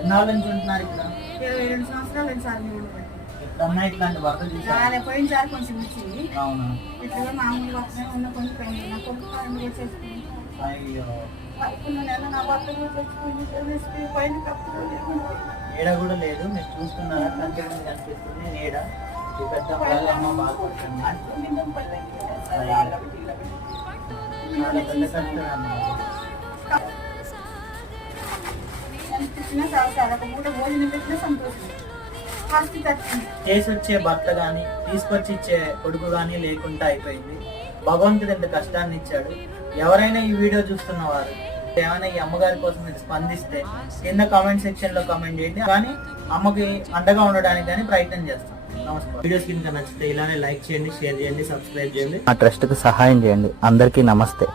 ఎన్నాళ్ళ నుంచి ఉంటున్నారు ఇక్కడ? 22 సంవత్సరాలు సార్. ఎప్పుడన్నా ఇట్లాంటి వరద చూసారా? పోయినసారి కొంచెం వచ్చింది. అవునా? ఇట్లా మామూలు వస్తున్నాయి ఉన్న కొంచెం పోయింది. నా కొడుకు చేసుకుంది. అయ్యో, 11 నెలలు నా భర్త తెచ్చుకుంది. పోయిన నీడ కూడా లేదు. మీరు చూస్తున్నారా? కంటి ముందు కనిపిస్తుంది నీడ. ఈ పెద్ద అమ్మ బాధపడుతుంది. చాలా పెద్ద కష్టం అమ్మ. చేసి వచ్చే భర్త గాని తీసుకొచ్చి ఇచ్చే కొడుకు గాని లేకుండా అయిపోయింది. భగవంతుడు ఎంత కష్టాన్ని ఇచ్చాడు. ఎవరైనా ఈ వీడియో చూస్తున్న వారు ఏమైనా ఈ అమ్మగారి కోసం మీరు స్పందిస్తే కింద కామెంట్ సెక్షన్ లో కామెంట్ చేయండి. కానీ అమ్మకి అండగా ఉండడానికి కానీ ప్రయత్నం చేస్తాం. నమస్కారం. వీడియోస్ కింద నచ్చితే ఇలానే లైక్ చేయండి, షేర్ చేయండి, సబ్స్క్రైబ్ చేయండి. ఆ ట్రస్ట్ కు సహాయం చేయండి. అందరికీ నమస్తే.